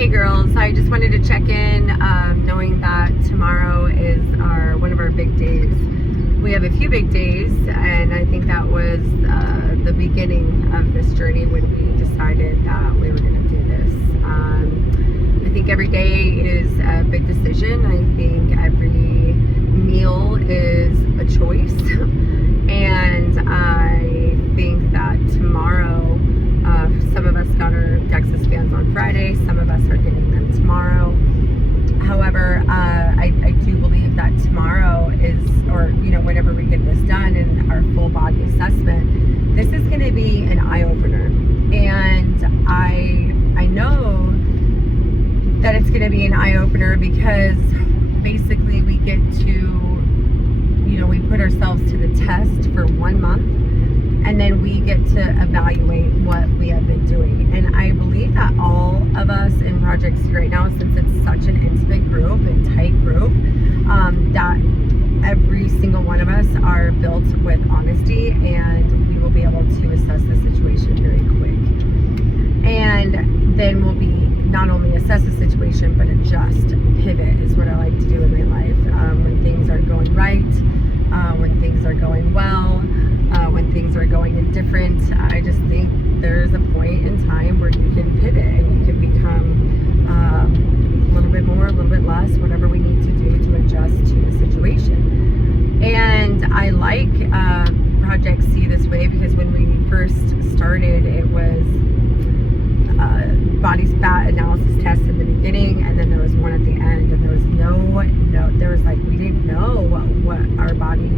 Hey girls, I just wanted to check in, knowing that tomorrow is one of our big days. We have a few big days, and I think that was the beginning of this journey when we decided that we were going to do this. I think every day is a big decision. I think every meal is a choice, and I think that tomorrow, some of us got our DEXA scans on Friday, some of us are getting them tomorrow. However, I do believe that tomorrow is, or whenever we get this done and our full body assessment, this is going to be an eye-opener. And I know that it's going to be an eye-opener because basically we get to, we put ourselves to the test for 1 month, and then we get to evaluate what we have been doing. And I believe that all of us in Project C right now, since it's such an intimate group and tight group, that every single one of us are built with honesty, and we will be able to assess the situation very quick. And then we'll be not only assess the situation, but adjust, pivot is what I like to do in my life. When things are going right, when things are going well, when things are going indifferent, I just think there's a point in time where you can pivot and you can become a little bit more, a little bit less, whatever we need to do to adjust to the situation. And I like Project C this way because when we first started, it was body fat analysis test in the beginning, and then there was one at the end, and there was there was we didn't know what our body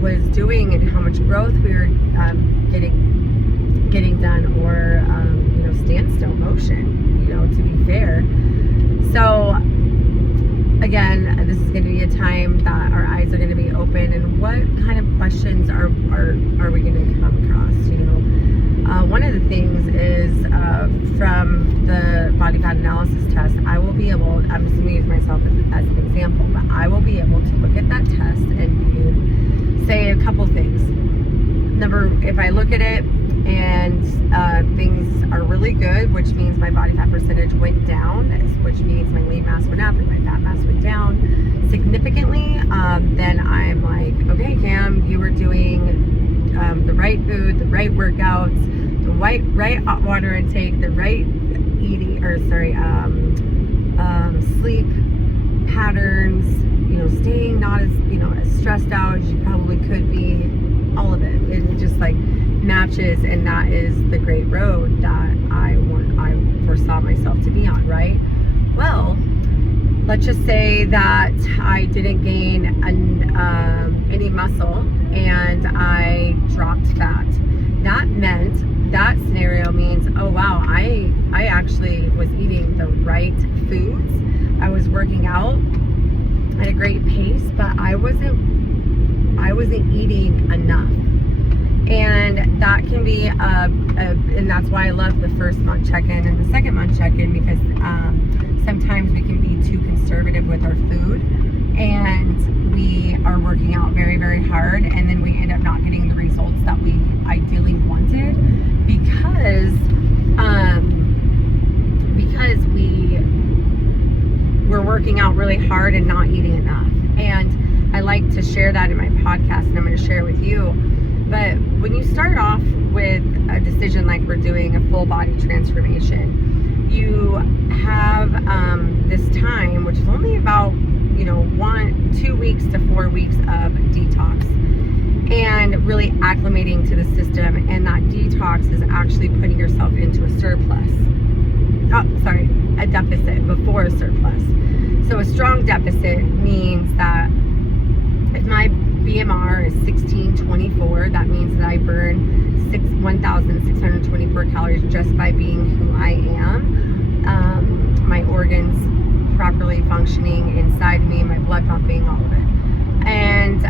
was doing and how much growth we were getting done, or standstill motion, to be fair. So again, this is going to be a time that our eyes are going to be open, and what kind of questions are we going to come across? One of the things is from the body fat analysis test, I will be able, I'm just going to use myself as an example, but I will be able to look at that test and say a couple things. If I look at it and things are really good, which means my body fat percentage went down, which means my lean mass went up and my fat mass went down significantly, then I'm like, okay, Cam, you were doing the right food, the right workouts, the right hot water intake, the right eating, sleep patterns, staying not as stressed out as you probably could be, all of it. It just matches, and that is the great road that I foresaw myself to be on, right? Well, let's just say that I didn't gain any muscle and I dropped fat. That scenario means, oh wow, I actually was eating the right foods. I was working out at a great pace, but I wasn't eating enough. And that can be and that's why I love the first month check-in and the second month check-in, because sometimes we can be too conservative with our food, and we are working out very, very hard, and then we end up not getting the results that we ideally wanted because we're working out really hard and not eating enough. And I like to share that in my podcast, and I'm going to share it with you. But when you start off with a decision like we're doing, a full body transformation, you have this time, which is only about 2 weeks to 4 weeks of detox, and really acclimating to the system. And that detox is actually putting yourself into a deficit before a surplus. So a strong deficit means that if my BMR is 1624, that means that I burn 1,624 calories just by being who I am. My organs properly functioning inside me, my blood pumping, all of it. And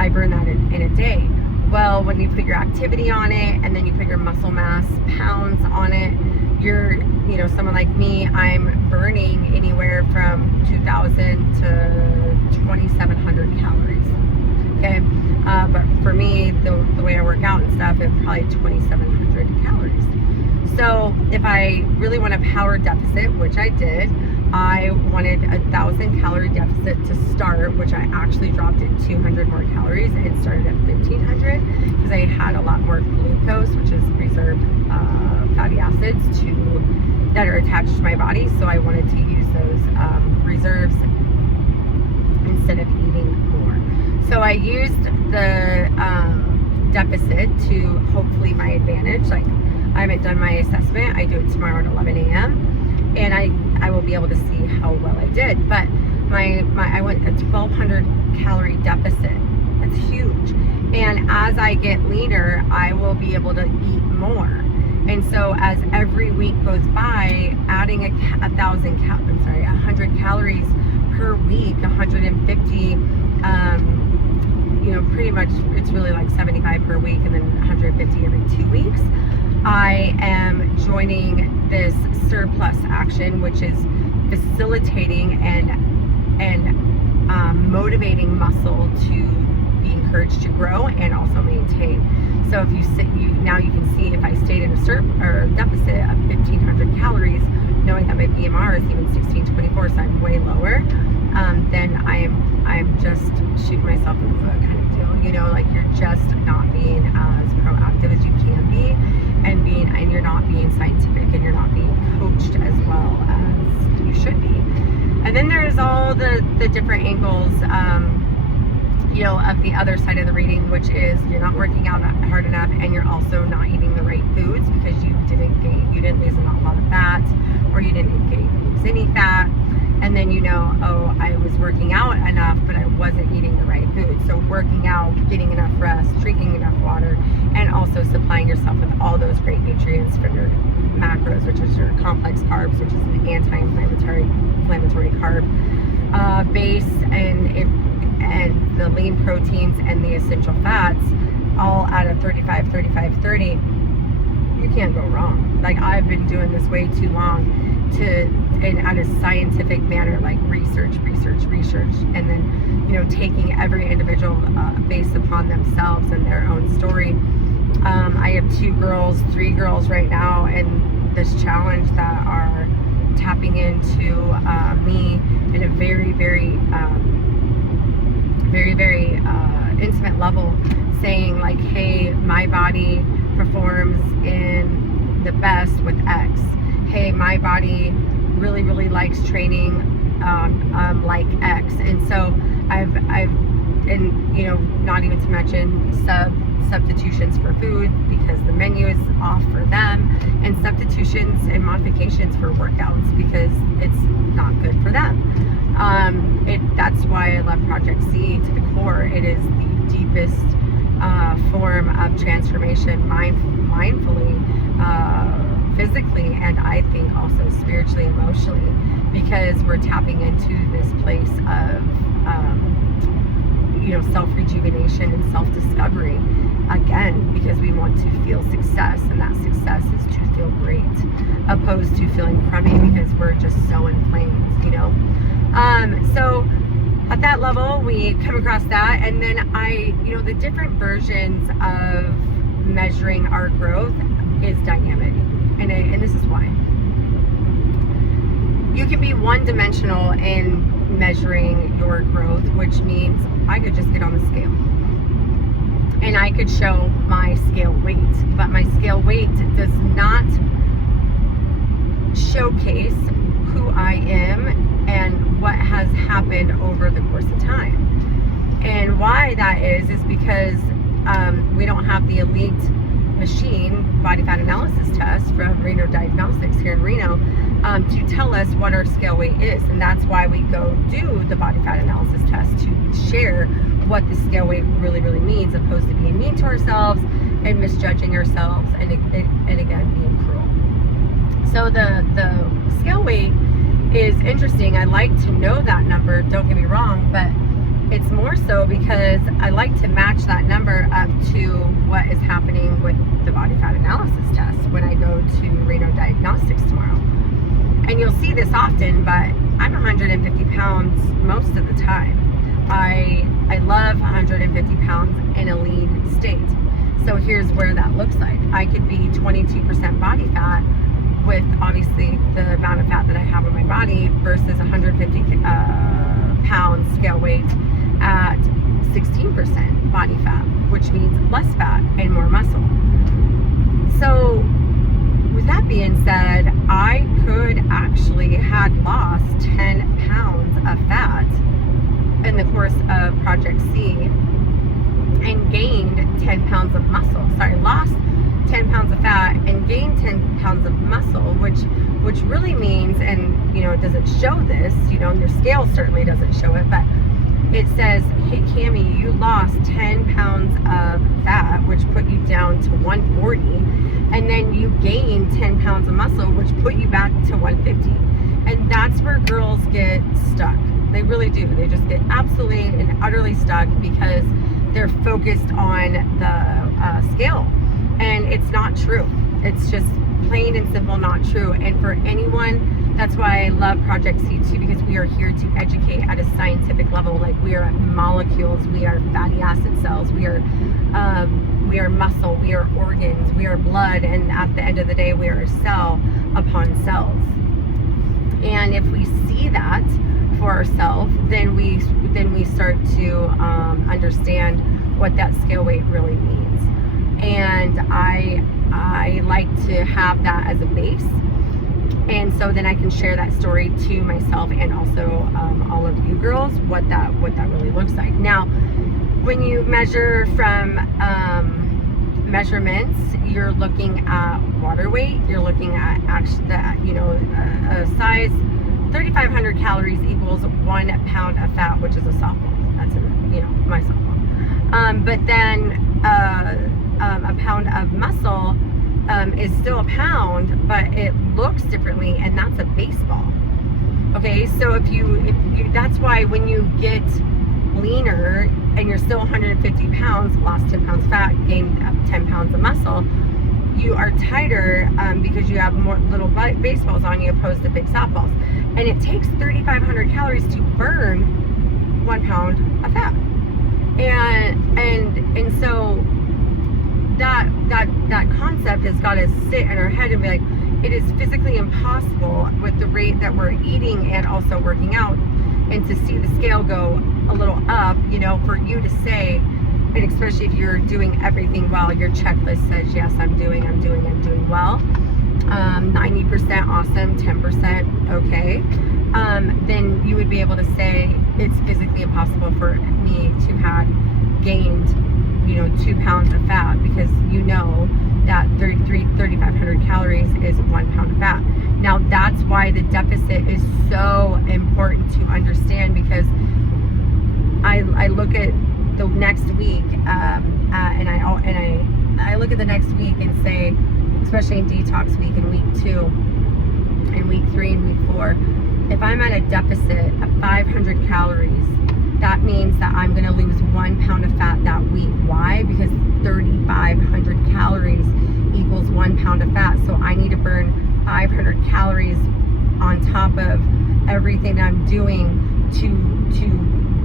I burn that in a day. Well, when you put your activity on it, and then you put your muscle mass pounds on it, you're, someone like me, I'm burning anywhere from 2,000 to 2,700 calories. Okay, but for me, the way I work out and stuff, it's probably 2,700 calories. So if I really want a power deficit, which I did, I wanted 1,000 calorie deficit to start, which I actually dropped it 200 more calories and started at 1,500 because I had a lot more glucose, which is reserved fatty acids that are attached to my body. So I wanted to use those reserves instead of eating more. So I used the deficit to hopefully my advantage. Like, I haven't done my assessment. I do it tomorrow at 11 a.m. and I will be able to see how well I did. But I went a 1,200 calorie deficit. That's huge. And as I get leaner, I will be able to eat more. And so as every week goes by, adding 100 calories per week, 150, pretty much it's really like 75 per week and then 150 every 2 weeks. I am joining this surplus action, which is facilitating and motivating muscle to be encouraged to grow and also maintain. So if now you can see if I stayed in a deficit of 1,500 calories, knowing that my BMR is even 1624, so I'm way lower, then I'm just shooting myself in the foot kind of deal. Like you're just not being as proactive as you can be, and you're not being scientific, and you're not being coached as well as you should be. And then there's all the different angles, of the other side of the reading, which is you're not working out hard enough, and you're also not eating the right foods because you didn't lose a lot of fat, or you didn't lose any fat. And then I was working out enough, but I wasn't eating the right food. So working out, getting enough rest, drinking enough water, and also supplying yourself with all those great nutrients from your macros, which is your complex carbs, which is an anti-inflammatory carb base, and the lean proteins and the essential fats, all at a 35-35-30. You can't go wrong. Like, I've been doing this way too long and at a scientific manner, like research, and then taking every individual based upon themselves and their own story. I have 3 girls right now in this challenge that are tapping into me in a very, very intimate level, saying like, hey, my body performs in the best with X. Hey, my body really, really likes training like X. And so I've not even to mention substitutions for food because the menu is off for them, and substitutions and modifications for workouts because it's not good for them. That's why I love Project C to the core. It is the deepest form of transformation, mindfully, physically, and I think also spiritually, emotionally, because we're tapping into this place of self-rejuvenation and self-discovery again, because we want to feel success, and that success is to feel great opposed to feeling crummy because we're just so inflamed. So at that level we come across that, and then the different versions of measuring our growth is dynamic, and this is why. You can be one-dimensional in measuring your growth, which means I could just get on the scale and I could show my scale weight, but my scale weight does not showcase who I am and what has happened over the course of time. And why that is because we don't have the elite machine body fat analysis test from Reno Diagnostics here in Reno to tell us what our scale weight is. And that's why we go do the body fat analysis test, to share what the scale weight really, really means, opposed to being mean to ourselves and misjudging ourselves and again being cruel. So the scale weight is interesting. I like to know that number, don't get me wrong, but it's more so because I like to match that number up to what is happening with the body fat analysis test when I go to Reno Diagnostics tomorrow. And you'll see this often, but I'm 150 pounds most of the time. I love 150 pounds in a lean state. So here's where that looks like. I could be 22% body fat with obviously the amount of fat that I have on my body versus 150 pounds scale weight at 16% body fat, which means less fat and more muscle. So with that being said, I could actually had lost 10 pounds of fat in the course of Project C and gained 10 pounds of muscle. Sorry, lost 10 pounds of fat and gained 10 pounds of muscle, which really means, and you know, it doesn't show this, you know, your scale certainly doesn't show it, but it says, hey Cami, you lost 10 pounds of fat, which put you down to 140, and then you gained 10 pounds of muscle, which put you back to 150. And that's where girls get stuck. They really do. They just get absolutely and utterly stuck because they're focused on the scale. And it's not true. It's just plain and simple not true. And for anyone, that's why I love Project C2, because we are here to educate at a scientific level. Like, we are molecules, we are fatty acid cells, we are muscle, we are organs, we are blood, and at the end of the day, we are cell upon cells. And if we see that for ourselves, then we start to understand what that scale weight really means. And I like to have that as a base, and so then I can share that story to myself and also all of you girls what that really looks like. Now, when you measure from measurements, you're looking at water weight, you're looking at actually a size. 3,500 calories equals 1 pound of fat, which is a softball. That's my softball. But then a pound of muscle is still a pound, but it looks differently, and that's a baseball. Okay, so if you that's why when you get leaner and you're still 150 pounds, lost 10 pounds fat, gained 10 pounds of muscle, you are tighter because you have more little baseballs on you opposed to big softballs. And it takes 3,500 calories to burn 1 pound of fat. And so that concept has got to sit in our head and be like, it is physically impossible with the rate that we're eating and also working out, and to see the scale go a little up, for you to say, and especially if you're doing everything well, your checklist says, yes, I'm doing well, 90% awesome, 10% okay, then you would be able to say it's physically impossible for me to have gained 2 pounds of fat, because that 3,500 calories is 1 pound of fat. Now, that's why the deficit is so important to understand, because I look at the next week and I look at the next week and say, especially in detox week and week 2 and week 3 and week 4, if I'm at a deficit of 500 calories, that means that I'm going to lose 1 pound of fat that week. Why? Because 3,500 calories equals 1 pound of fat. So I need to burn 500 calories on top of everything I'm doing to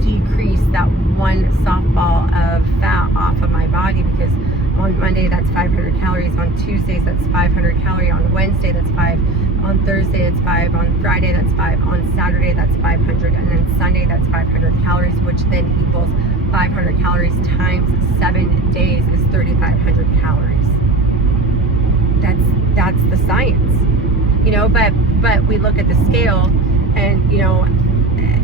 decrease that one softball of fat off of my body. Because on Monday that's 500 calories, on Tuesdays that's 500 calories, on Wednesday that's 5, on Thursday it's 5, on Friday that's 5, on Saturday that's 500, and then Sunday that's 500 calories, which then equals 500 calories times 7 days is 3,500 calories. That's the science, but we look at the scale and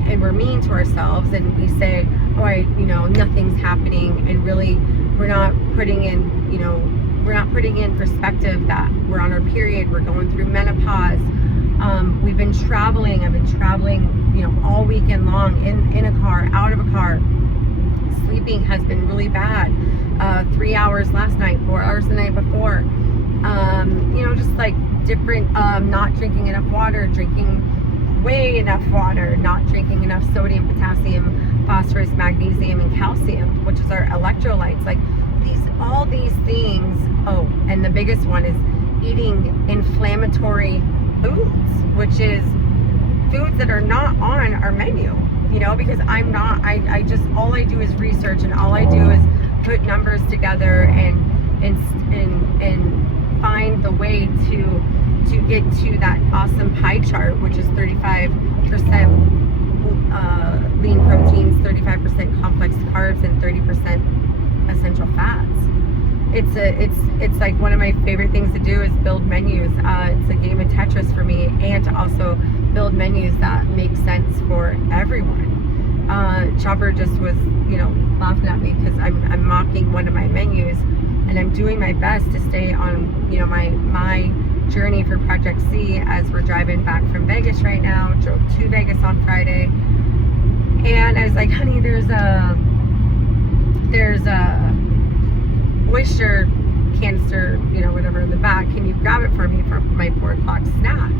and we're mean to ourselves, and we say, all right, nothing's happening, and really we're not putting in perspective that we're on our period, we're going through menopause. We've been traveling. I've been traveling, all weekend long, in a car, out of a car. Sleeping has been really bad. 3 hours last night, 4 hours the night before. Just like different, not drinking enough water, drinking way enough water, not drinking enough sodium, potassium, phosphorus, magnesium, and calcium, which is our electrolytes. Like all these things. Oh, and the biggest one is eating inflammatory foods, which is foods that are not on our menu, because I just, all I do is research, and all I do is put numbers together and and find the way to get to that awesome pie chart, which is 35% lean proteins, 35% complex carbs, and 30% essential fats. It's like one of my favorite things to do is build menus. It's a game of Tetris for me, and to also build menus that make sense for everyone. Chopper just was, laughing at me because I'm mocking one of my menus, and I'm doing my best to stay on, my journey for Project C as we're driving back from Vegas right now. Drove to Vegas on Friday, and I was like, honey, there's a oyster canister, whatever in the back. Can you grab it for me for my 4 o'clock snack?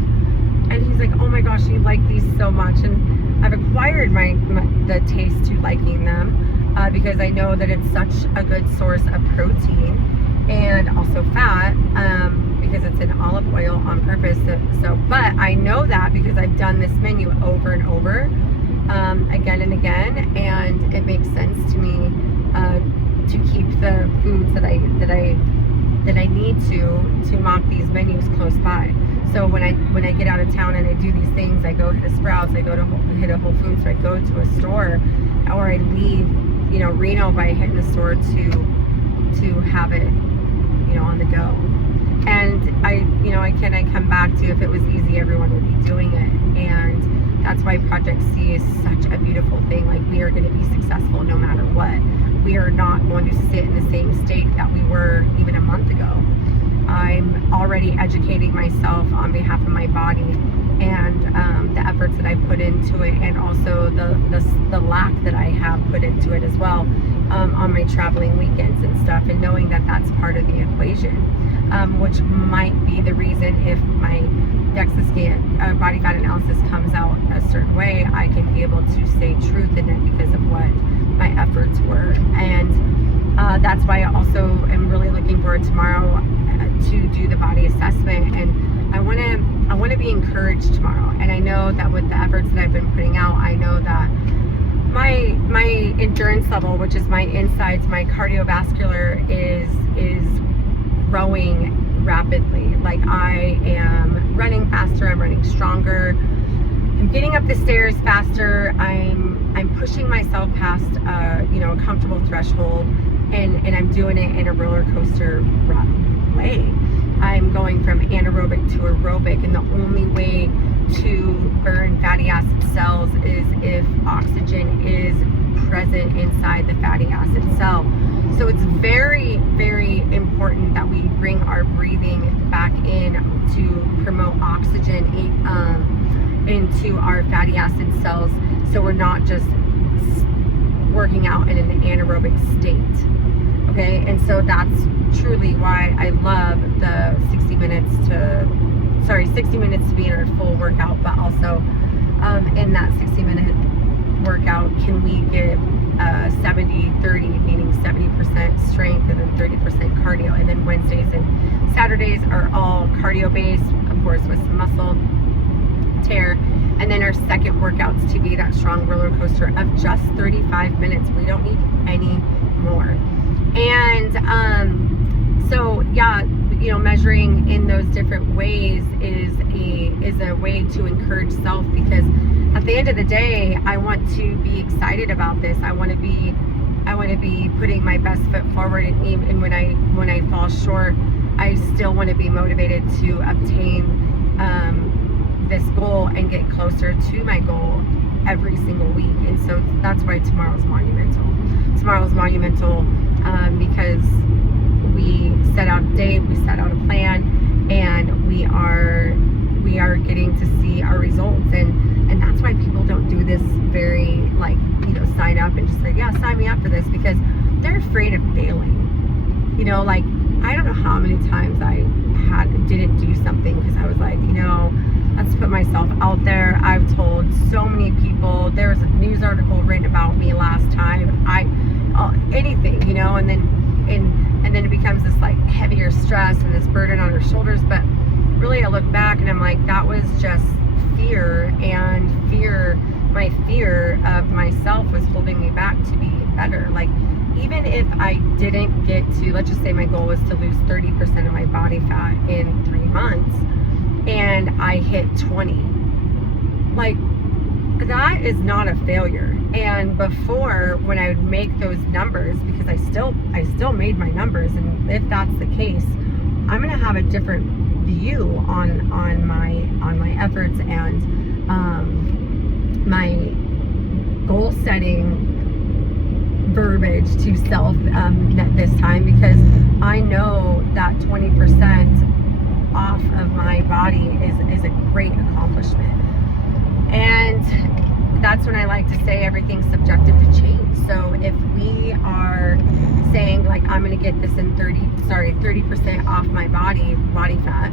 And he's like, oh my gosh, you like these so much. And I've acquired the taste to liking them because I know that it's such a good source of protein and also fat because it's in olive oil on purpose. But I know that because I've done this menu over and over again and again, and it makes sense to me to keep the foods that I need to mock these menus close by. So when I get out of town and I do these things, I go hit a Sprouts, I go to hit a Whole Foods, or I go to a store, or I leave, Reno by hitting the store to have it, on the go. And I come back to, if it was easy, everyone would be doing it. And that's why Project C is such a beautiful thing. Like, we are going to be successful no matter what. We are not going to sit in the same state that we were even a month ago. I'm already educating myself on behalf of my body and the efforts that I put into it, and also the lack that I have put into it as well on my traveling weekends and stuff, and knowing that that's part of the equation, which might be the reason if my DEXA scan, body fat analysis comes out a certain way, I can be able to say truth in it because of what my efforts were. And that's why I also am really looking forward tomorrow to do the body assessment. And I want to be encouraged tomorrow. And I know that with the efforts that I've been putting out, I know that my endurance level, which is my insides, my cardiovascular is growing rapidly. Like, I am running faster, I'm running stronger, I'm getting up the stairs faster, I'm pushing myself past a comfortable threshold, and I'm doing it in a roller coaster way. I'm going from anaerobic to aerobic, and the only way to burn fatty acid cells is if oxygen is present inside the fatty acid cell. So it's very, very important that we bring our breathing back in to promote oxygen into our fatty acid cells, so we're not just working out in an anaerobic state. Okay, and so that's truly why I love the 60 minutes to be in our full workout, but also in that 60-minute workout, can we get 70-30, meaning 70% strength and then 30% cardio. And then Wednesdays and Saturdays are all cardio based, of course, with some muscle tear. And then our second workouts to be that strong roller coaster of just 35 minutes. We don't need any more. And so yeah, measuring in those different ways is a way to encourage self, because at the end of the day, I want to be excited about this. I want to be putting my best foot forward, and when I fall short, I still want to be motivated to obtain this goal and get closer to my goal every single week. And so that's why tomorrow's monumental. Because we set out a date, we set out a plan, and we are getting to see our results. And that's why people don't do this very, sign up and just say, yeah, sign me up for this, because they're afraid of failing. I don't know how many times I didn't do something because I was like, let's put myself out there. I've told so many people. There was a news article written about me last time. Anything, and then it becomes this heavier stress and this burden on our shoulders. But really, I look back and I'm like, that was just fear, and my fear of myself was holding me back to be better. Like, even if I didn't get to, let's just say my goal was to lose 30% of my body fat in 3 months, and I hit 20, like, that is not a failure. And before, when I would make those numbers, because I still made my numbers, and if that's the case, I'm gonna have a different view on my efforts and my goal setting verbiage to self this time, because I know that 20% off of my body is a great accomplishment. And that's when I like to say everything's subjective to change. So if we are saying, like, I'm going to get this in 30% off my body fat,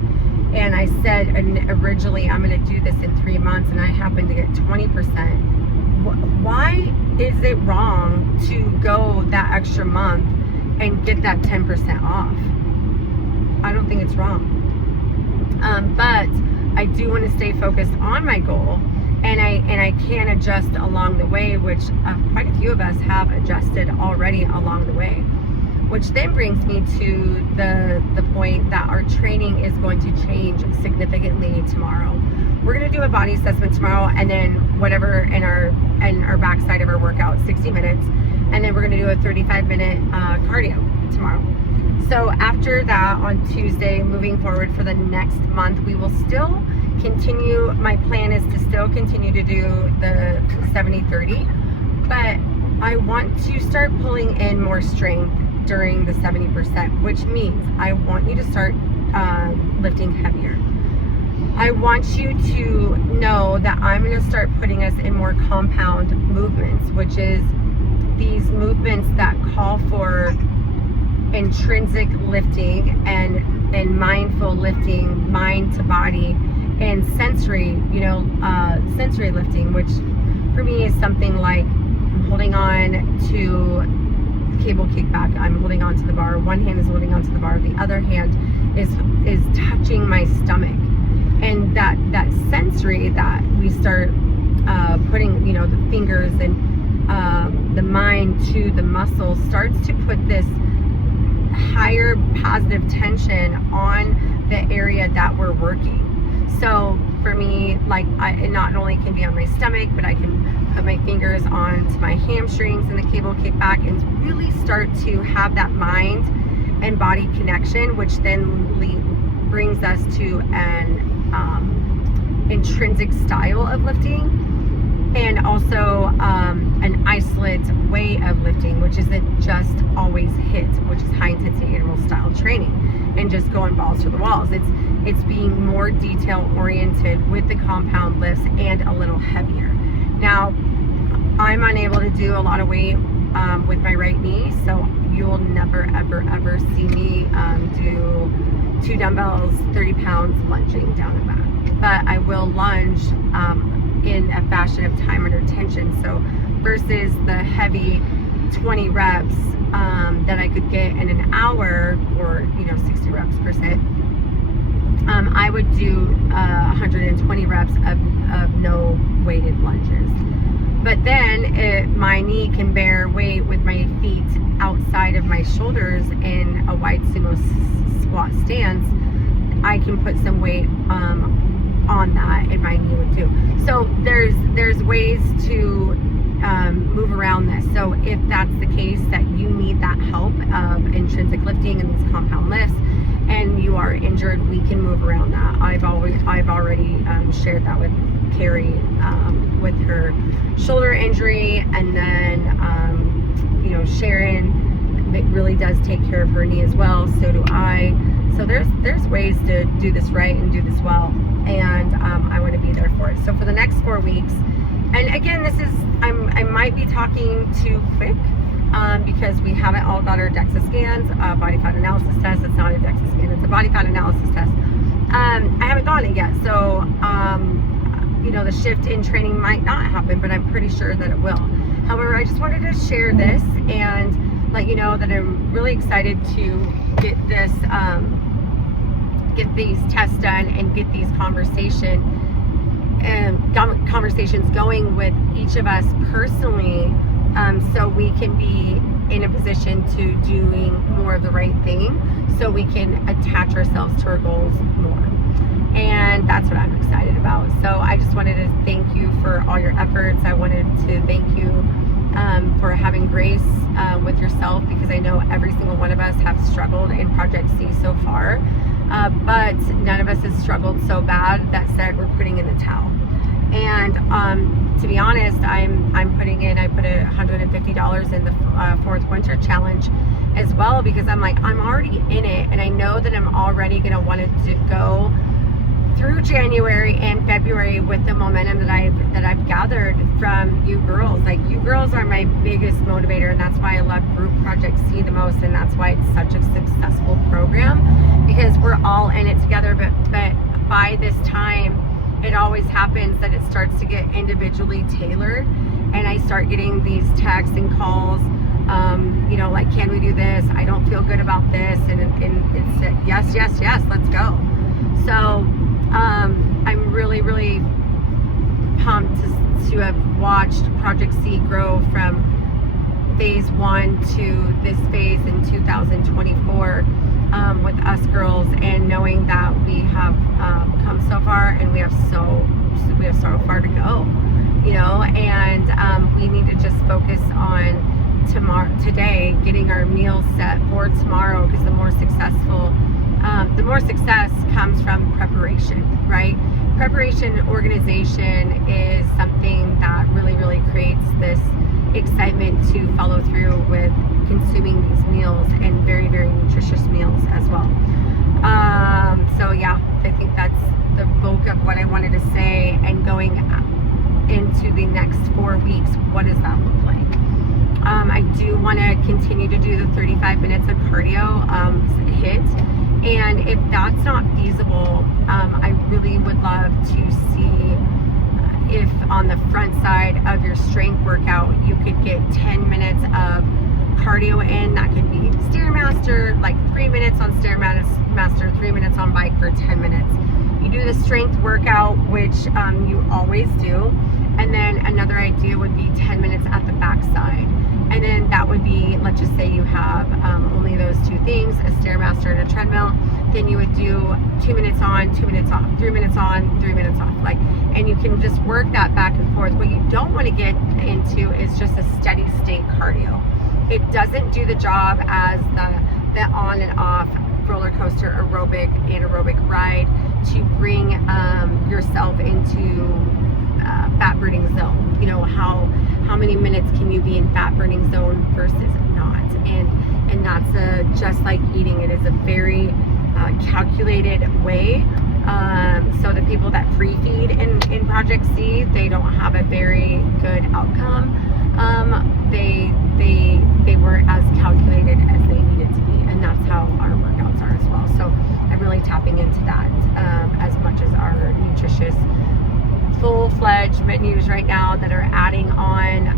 and I said originally I'm going to do this in 3 months, and I happen to get 20%, why is it wrong to go that extra month and get that 10% off? I don't think it's wrong. But I do want to stay focused on my goal, and I can adjust along the way, which quite a few of us have adjusted already along the way. Which then brings me to the point that our training is going to change significantly tomorrow. We're going to do a body assessment tomorrow, and then whatever in our backside of our workout, 60 minutes, and then we're going to do a 35-minute cardio tomorrow. So after that, on Tuesday, moving forward for the next month, we will still continue. My plan is to still continue to do the 70-30, but I want to start pulling in more strength during the 70%, which means I want you to start lifting heavier. I want you to know that I'm going to start putting us in more compound movements, which is these movements that call for intrinsic lifting and mindful lifting, mind to body, and sensory lifting, which for me is something like I'm holding on to cable kickback. I'm holding onto the bar. One hand is holding onto the bar. The other hand is touching my stomach. And that sensory that we start putting, the fingers and the mind to the muscles starts to put this higher positive tension on the area that we're working. So for me, like, it not only can be on my stomach, but I can put my fingers onto my hamstrings and the cable kickback and really start to have that mind and body connection, which then brings us to an intrinsic style of lifting, and also an isolate way of lifting, which isn't just always HIIT, which is high intensity interval style training, and just going balls to the walls. It's being more detail oriented with the compound lifts and a little heavier. Now, I'm unable to do a lot of weight with my right knee, so you will never ever see me do 2 dumbbells, 30 pounds lunging down and back. But I will lunge in a fashion of time under tension. So versus the heavy 20 reps that I could get in an hour, or 60 reps per set, I would do 120 reps of no weighted lunges. But then my knee can bear weight with my feet outside of my shoulders in a wide sumo squat stance. I can put some weight on that, and my knee would too. So there's ways to move around this. So if that's the case, that you need that help of intrinsic lifting and these compound lifts, and you are injured, we can move around that. I've already shared that with Carrie with her shoulder injury, and then Sharon really does take care of her knee as well. So do I. So there's ways to do this right and do this well, and I want to be there for it. So for the next 4 weeks, and again, I might be talking too quick because we haven't all got our DEXA scans, body fat analysis test. It's not a DEXA scan, it's a body fat analysis test. I haven't gotten it yet, so the shift in training might not happen, but I'm pretty sure that it will. However, I just wanted to share this and let you know that I'm really excited to get these tests done and get these conversations going with each of us personally so we can be in a position to doing more of the right thing, so we can attach ourselves to our goals more. And that's what I'm excited about. So I just wanted to thank you for all your efforts. I wanted to thank you for having grace with yourself, because I know every single one of us have struggled in Project C so far, but none of us has struggled so bad that said we're putting in the towel. And to be honest, I put $150 in the fourth winter challenge as well, because I'm like, I'm already in it, and I know that I'm already going to want to go through January and February with the momentum that I've gathered from you girls. Like, you girls are my biggest motivator, and that's why I love Group Project C the most, and that's why it's such a successful program, because we're all in it together. But by this time, it always happens that it starts to get individually tailored, and I start getting these texts and calls, like, can we do this? I don't feel good about this, and it's yes, let's go. So I'm really, really pumped to have watched Project C grow from phase 1 to this phase in 2024 with us girls, and knowing that we have come so far, and we have so far to go, and we need to just focus on today, getting our meals set for tomorrow, because the more success comes from preparation, right? Preparation, organization is something that really, really creates this excitement to follow through with consuming these meals, and very, very nutritious meals as well. So yeah, I think that's the bulk of what I wanted to say. And going into the next 4 weeks, what does that look like? I do want to continue to do the 35 minutes of cardio hit. And if that's not feasible, I really would love to see if on the front side of your strength workout, you could get 10 minutes of cardio in. That could be Stairmaster, like 3 minutes on Stairmaster, 3 minutes on bike for 10 minutes. You do the strength workout, which you always do. And then another idea would be 10 minutes at the backside. And then that would be, let's just say you have only those two things, a Stairmaster and a treadmill. Then you would do 2 minutes on, 2 minutes off, 3 minutes on, 3 minutes off. And you can just work that back and forth. What you don't want to get into is just a steady state cardio. It doesn't do the job as the on and off roller coaster anaerobic ride to bring yourself into fat burning zone. How many minutes can you be in fat burning zone versus not? And that's just like eating. It is a very calculated way. So the people that free feed in Project C, they don't have a very good outcome. They weren't as calculated as they needed to be, and that's how our workouts are as well. So I'm really tapping into that as much as our nutritious full-fledged menus right now that are adding on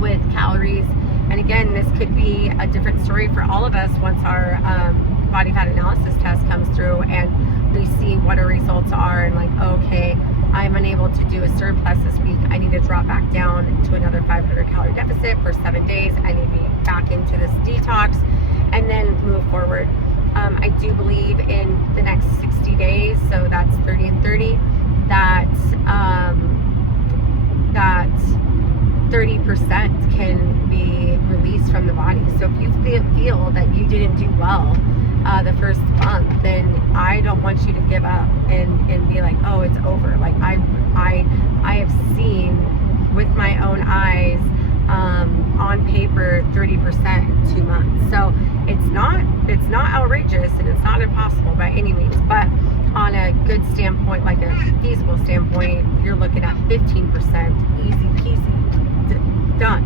with calories. And again, this could be a different story for all of us once our body fat analysis test comes through and we see what our results are, and like, okay, I'm unable to do a surplus this week. I need to drop back down to another 500 calorie deficit for 7 days. I need to be back into this detox and then move forward. I do believe in the next 60 days, so that's 30 and 30, that 30% can be released from the body. So if you feel that you didn't do well the first month, then I don't want you to give up and be like, oh, it's over. Like I have seen with my own eyes on paper 30% in 2 months. So it's not outrageous, and it's not impossible by any means, but on a good standpoint, like a feasible standpoint, you're looking at 15%, easy peasy, done.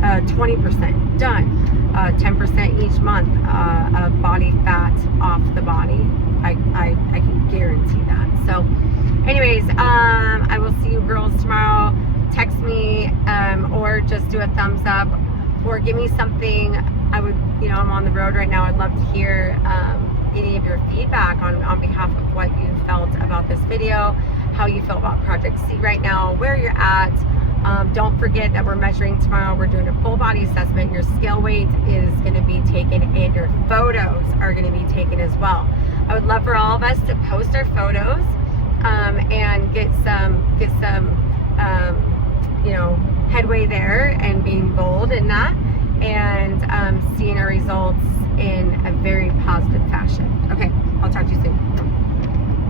20% done. 10% each month of body fat off the body. I can guarantee that. So anyways, I will see you girls tomorrow. Text me or just do a thumbs up or give me something. I would, I'm on the road right now. I'd love to hear any of your feedback on behalf of what you felt about this video, how you felt about Project C right now, where you're at, Don't forget that we're measuring tomorrow. We're doing a full body assessment. Your scale weight is going to be taken and your photos are going to be taken as well. I would love for all of us to post our photos and get some you know, headway there and being bold in that, and seeing our results in a very